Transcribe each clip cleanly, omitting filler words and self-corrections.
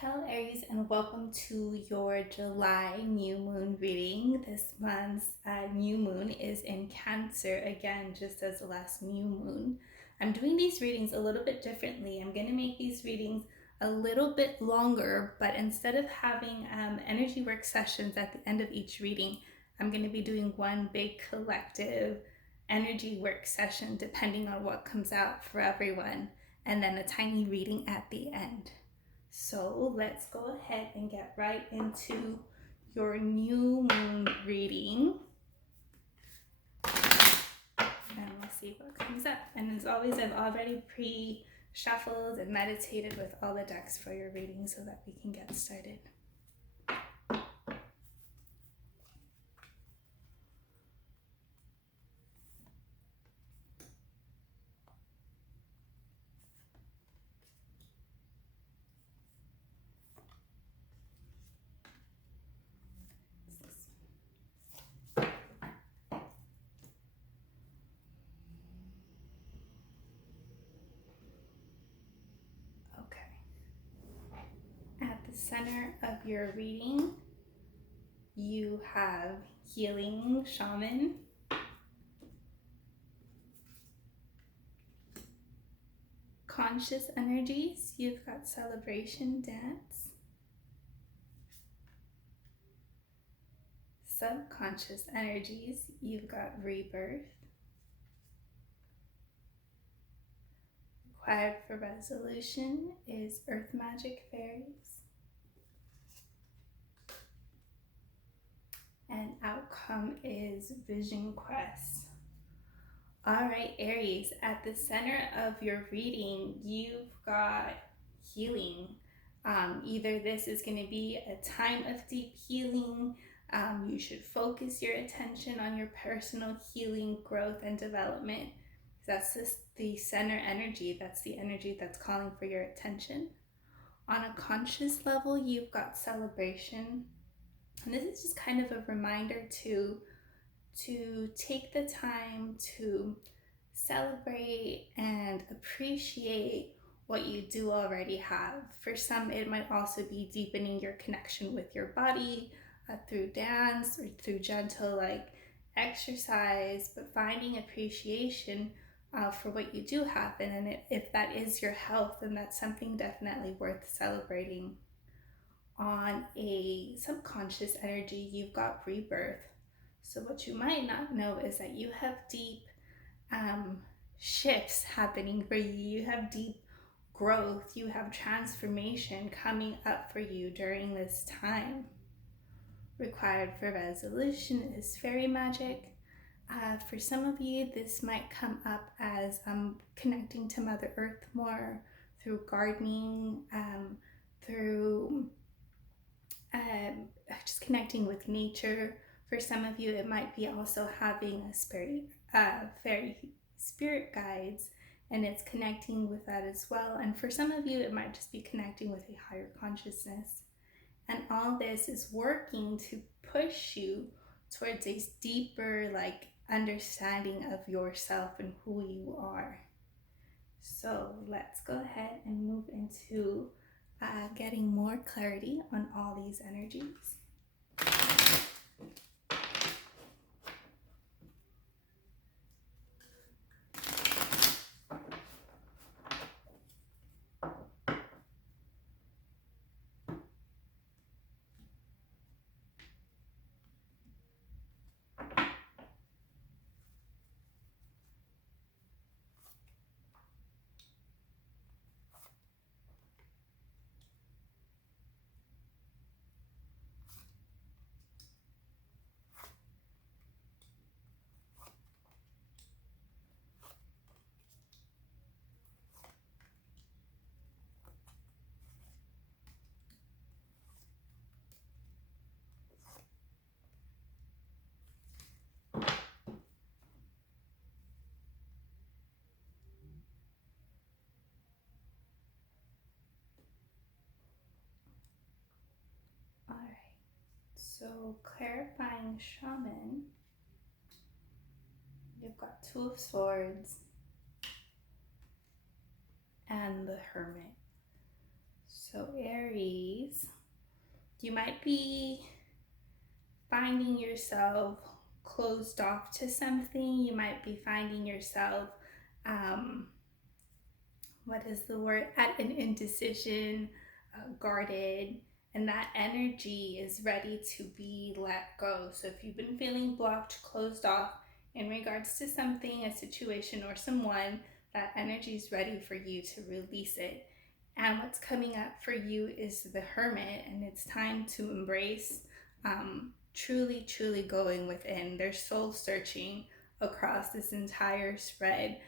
Hello Aries, and welcome to your July new moon reading. This month's new moon is in Cancer again, just as the last new moon. I'm doing these readings a little bit differently. I'm going to make these readings a little bit longer, but instead of having energy work sessions at the end of each reading, I'm going to be doing one big collective energy work session depending on what comes out for everyone, and then a tiny reading at the end. So let's go ahead and get right into your new moon reading. And we'll see what comes up. And as always, I've already pre-shuffled and meditated with all the decks for your reading so that we can get started. At the center of your reading, you have Healing Shaman, Conscious Energies, you've got Celebration Dance, Subconscious Energies, you've got Rebirth, Required for Resolution is Earth Magic Fairies, and outcome is Vision Quest. Alright Aries, at the center of your reading, you've got healing. Either this is going to be a time of deep healing. You should focus your attention on your personal healing, growth, and development. That's the center energy. That's the energy that's calling for your attention. On a conscious level, you've got celebration. And this is just kind of a reminder to take the time to celebrate and appreciate what you do already have. For some, it might also be deepening your connection with your body through dance or through gentle exercise, but finding appreciation for what you do have. And if that is your health, then that's something definitely worth celebrating. On a subconscious energy, you've got rebirth. So what you might not know is that you have deep shifts happening for you. You have deep growth. You have transformation coming up for you during this time. Required for resolution is fairy magic. For some of you, this might come up as connecting to Mother Earth more through gardening, through just connecting with nature. For some of you, it might be also having a fairy spirit guides, and it's connecting with that as well. And for some of you, it might just be connecting with a higher consciousness. And all this is working to push you towards a deeper understanding of yourself and who you are. So let's go ahead and move into getting more clarity on all these energies. So clarifying shaman, you've got Two of Swords and the Hermit. So Aries, you might be finding yourself closed off to something. You might be finding yourself, what is the word, at an indecision, guarded, and that energy is ready to be let go. So if you've been feeling blocked, closed off in regards to something, a situation, or someone, that energy is ready for you to release it. And what's coming up for you is the Hermit, and it's time to embrace truly going within. There's soul searching across this entire spread,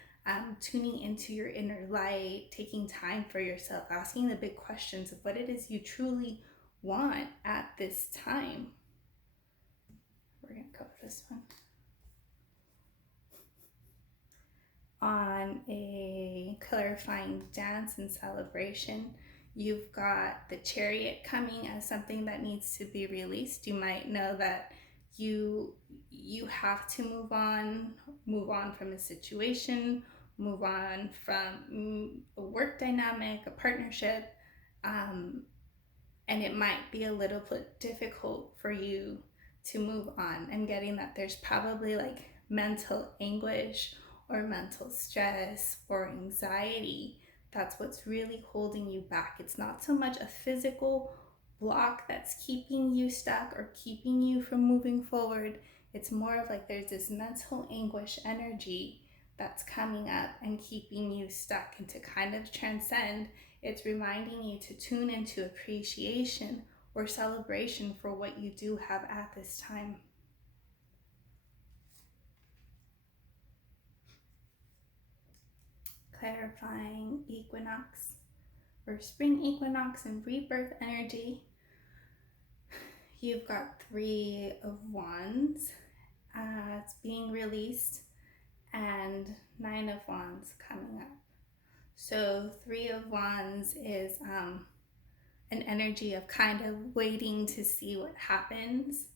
tuning into your inner light, taking time for yourself, asking the big questions of what it is you truly want at this time. We're going to go with this one. On a clarifying dance and celebration, you've got the Chariot coming as something that needs to be released. You might know that you have to move on from a situation, move on from a work dynamic, a partnership, and it might be a little bit difficult for you to move on. I'm getting that there's probably like mental anguish or mental stress or anxiety. That's what's really holding you back. It's not so much a physical block that's keeping you stuck or keeping you from moving forward. It's more of like there's this mental anguish energy that's coming up and keeping you stuck. And to kind of transcend, it's reminding you to tune into appreciation or celebration for what you do have at this time. Clarifying equinox or spring equinox and rebirth energy. You've got 3 of Wands. It's being released, and 9 of Wands coming up. So 3 of Wands is an energy of kind of waiting to see what happens.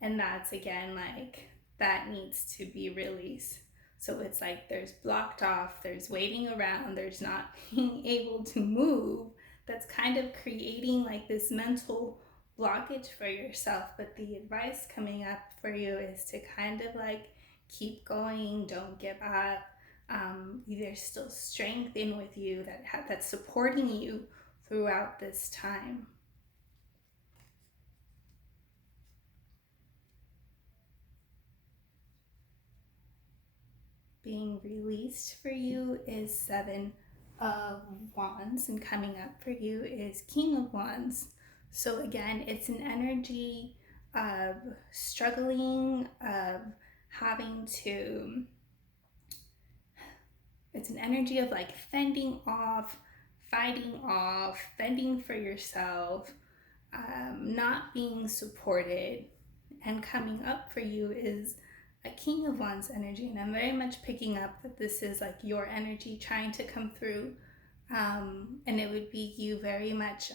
And that's again like that needs to be released. So it's like there's blocked off, there's waiting around, there's not being able to move. That's kind of creating like this mental blockage for yourself. But the advice coming up for you is to kind of like keep going, don't give up. There's still strength in with you that's supporting you throughout this time. Being released for you is 7 of Wands, and coming up for you is King of Wands. So again, it's an energy of struggling, of having to, it's an energy of like fending off, fighting off, fending for yourself, not being supported. And coming up for you is a King of Wands energy, and I'm very much picking up that this is like your energy trying to come through, and it would be you very much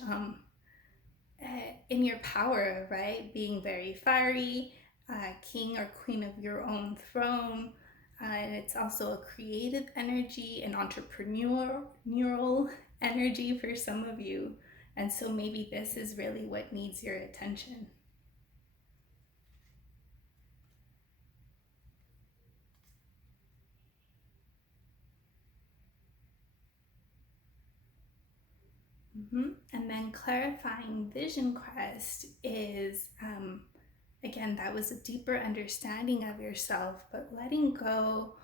in your power, right? Being very fiery, king or queen of your own throne, and it's also a creative energy, an entrepreneurial energy for some of you, and so maybe this is really what needs your attention. And then clarifying vision quest is, again, that was a deeper understanding of yourself, but letting go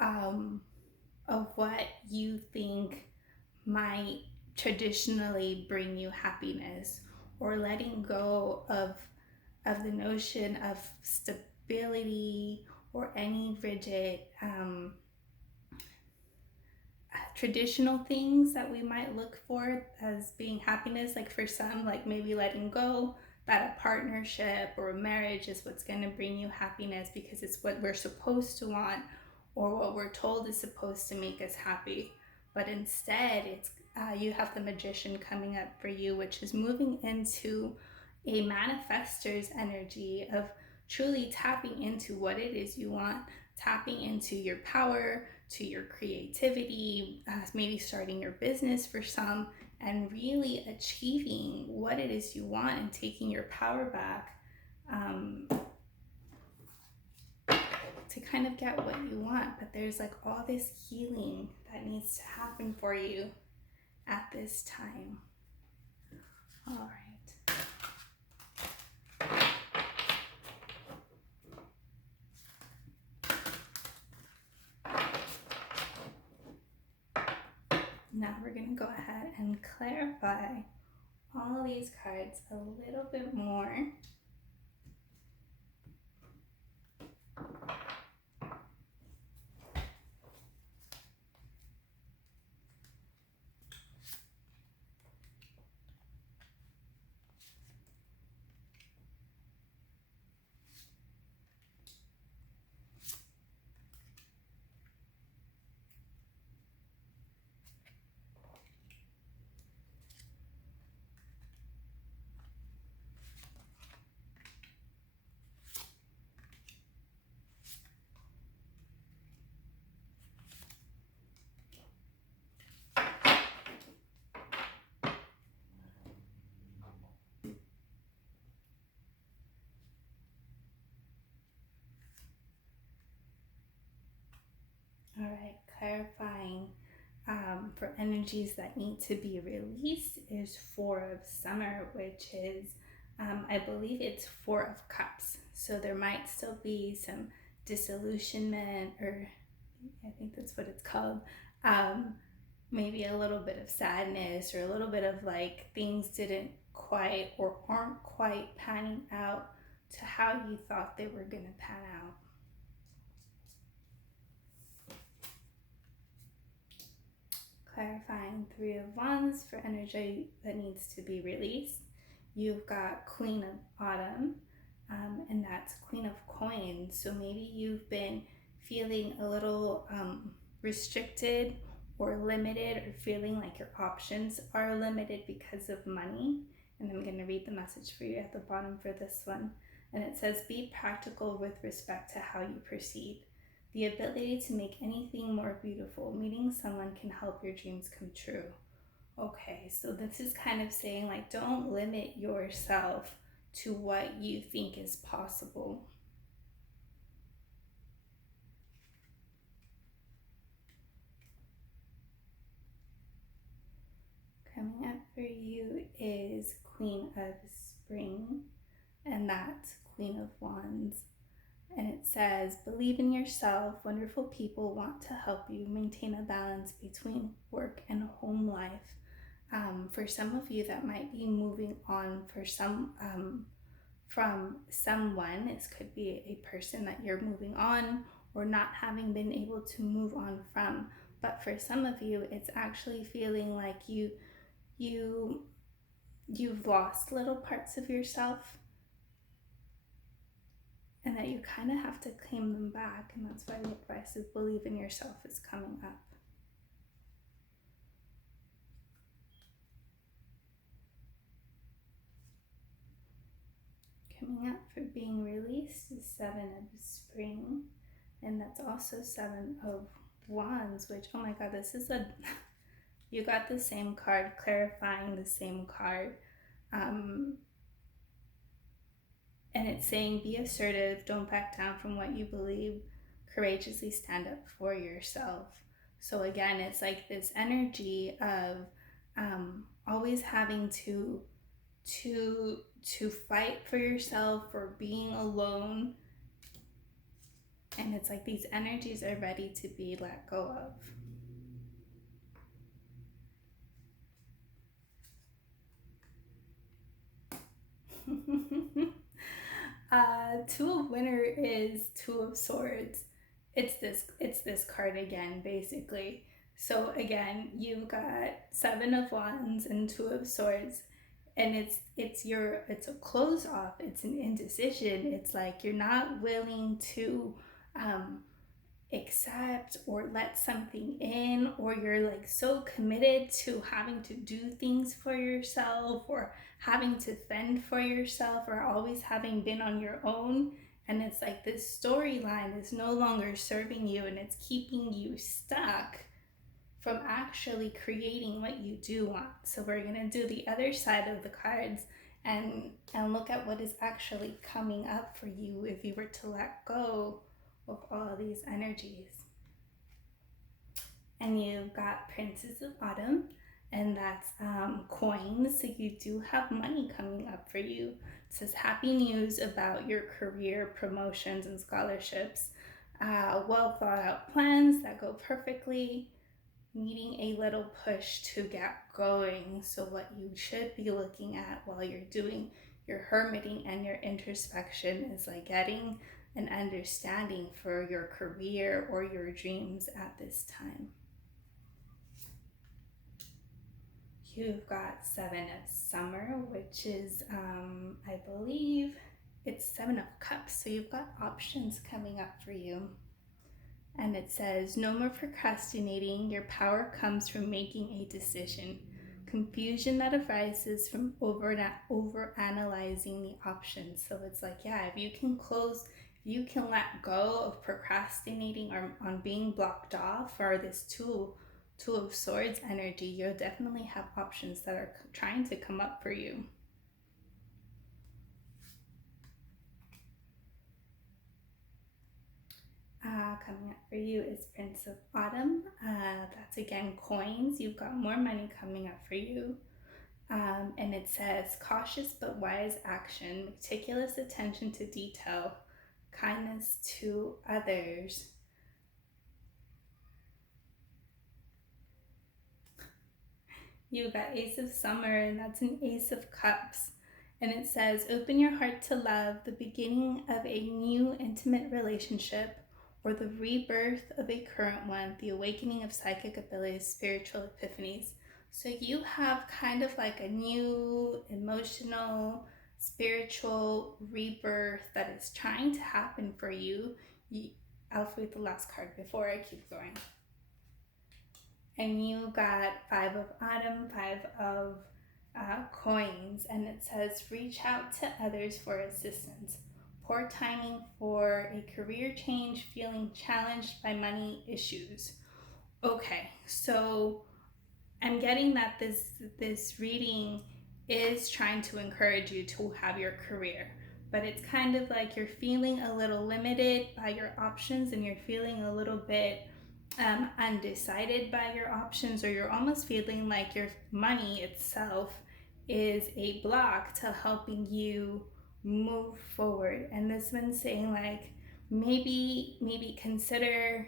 of what you think might traditionally bring you happiness, or letting go of the notion of stability or any rigid traditional things that we might look for as being happiness. Like for some, like maybe letting go that a partnership or a marriage is what's going to bring you happiness because it's what we're supposed to want or what we're told is supposed to make us happy. But instead, it's you have the Magician coming up for you, which is moving into a manifestor's energy of truly tapping into what it is you want, tapping into your power, to your creativity, maybe starting your business for some, and really achieving what it is you want and taking your power back to kind of get what you want. But there's like all this healing that needs to happen for you at this time. All right. Now we're going to go ahead and clarify all these cards a little bit more. All right, clarifying for energies that need to be released is Four of Summer, which is, I believe it's Four of Cups. So there might still be some disillusionment, or I think that's what it's called. Maybe a little bit of sadness, or a little bit of like things didn't quite or aren't quite panning out to how you thought they were going to pan out. Clarifying Three of Wands for energy that needs to be released. You've got Queen of Autumn, and that's Queen of Coins. So maybe you've been feeling a little restricted or limited, or feeling like your options are limited because of money. And I'm going to read the message for you at the bottom for this one. And it says, be practical with respect to how you proceed. The ability to make anything more beautiful. Meeting someone can help your dreams come true. Okay, so this is kind of saying like, don't limit yourself to what you think is possible. Coming up for you is Queen of Spring, and that's Queen of Wands. And it says, believe in yourself. Wonderful people want to help you maintain a balance between work and home life. For some of you, that might be moving on for some from someone. This could be a person that you're moving on or not having been able to move on from. But for some of you, it's actually feeling like you've lost little parts of yourself, and that you kind of have to claim them back. And that's why the advice of believe in yourself is coming up. Coming up for being released is Seven of Spring, and that's also Seven of Wands, which, oh my God, this is you got the same card, clarifying the same card. And it's saying, be assertive, don't back down from what you believe, courageously stand up for yourself. So again, it's like this energy of always having to fight for yourself, or being alone. And it's like these energies are ready to be let go of. Two of Winter is Two of Swords. It's this card again, basically. So again, you've got Seven of Wands and Two of Swords, and it's a close off. It's an indecision. It's like you're not willing to accept or let something in, or you're like so committed to having to do things for yourself, or having to fend for yourself, or always having been on your own. And it's like this storyline is no longer serving you, and it's keeping you stuck from actually creating what you do want. So we're going to do the other side of the cards and look at what is actually coming up for you if you were to let go of all of these energies. And you've got Princess of Autumn, and that's coins. So you do have money coming up for you. It says happy news about your career, promotions, and scholarships. Well thought out plans that go perfectly, needing a little push to get going. So what you should be looking at while you're doing your hermiting and your introspection is like getting an understanding for your career or your dreams at this time. You've got Seven of Summer, which is, I believe it's Seven of Cups. So you've got options coming up for you. And it says, no more procrastinating. Your power comes from making a decision. Confusion that arises from over-analyzing the options. So it's like, yeah, if you can let go of procrastinating or on being blocked off, or this Two of Swords energy, you'll definitely have options that are trying to come up for you. Coming up for you is Prince of Autumn. That's again coins. You've got more money coming up for you. And it says cautious but wise action, meticulous attention to detail, kindness to others. You've got Ace of Summer, and that's an Ace of Cups. And it says, open your heart to love, the beginning of a new intimate relationship, or the rebirth of a current one, the awakening of psychic abilities, spiritual epiphanies. So you have kind of like a new emotional, spiritual rebirth that is trying to happen for you. I'll read the last card before I keep going. And you got Five of Autumn, Five of Coins, and it says reach out to others for assistance. Poor timing for a career change, feeling challenged by money issues. Okay, so I'm getting that this reading is trying to encourage you to have your career, but it's kind of like you're feeling a little limited by your options, and you're feeling a little bit undecided by your options, or you're almost feeling like your money itself is a block to helping you move forward. And this one's saying like maybe consider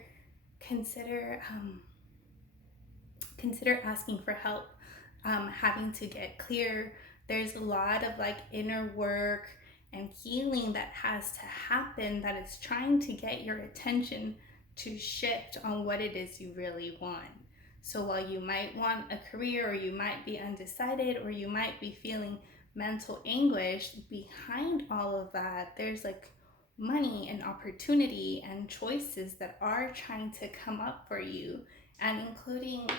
asking for help, having to get clear. There's a lot of like inner work and healing that has to happen that is trying to get your attention to shift on what it is you really want. So while you might want a career, or you might be undecided, or you might be feeling mental anguish, behind all of that, there's like money and opportunity and choices that are trying to come up for you. And including,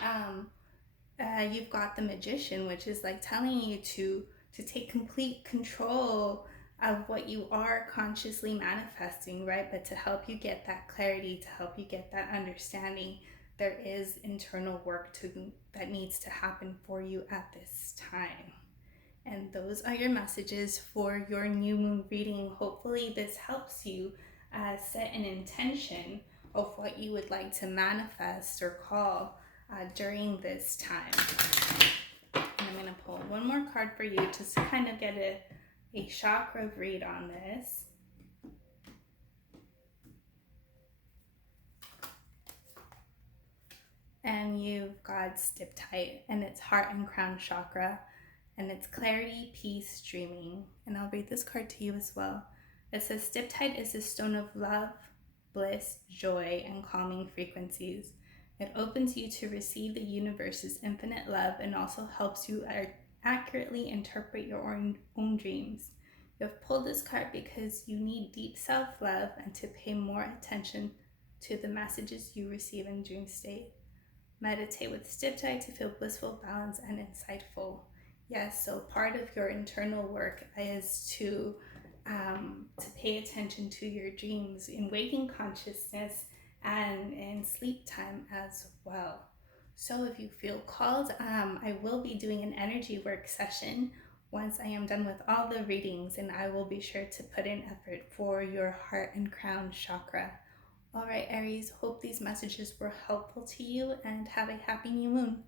you've got the Magician, which is like telling you to take complete control of what you are consciously manifesting, right? But to help you get that clarity, to help you get that understanding, there is internal work that needs to happen for you at this time. And those are your messages for your new moon reading. Hopefully this helps you set an intention of what you would like to manifest or call during this time. And I'm going to pull one more card for you just to kind of get a chakra read on this. And you've got Stiptite, and it's heart and crown chakra, and it's clarity, peace, dreaming. And I'll read this card to you as well. It says Stiptite is a stone of love, bliss, joy, and calming frequencies. It opens you to receive the universe's infinite love, and also helps you accurately interpret your own dreams. You have pulled this card because you need deep self-love and to pay more attention to the messages you receive in dream state. Meditate with Stiptite to feel blissful, balanced, and insightful. Yes, so part of your internal work is to pay attention to your dreams in waking consciousness and in sleep time as well. So if you feel called, I will be doing an energy work session once I am done with all the readings, and I will be sure to put in effort for your heart and crown chakra. All right, Aries, hope these messages were helpful to you, and have a happy new moon.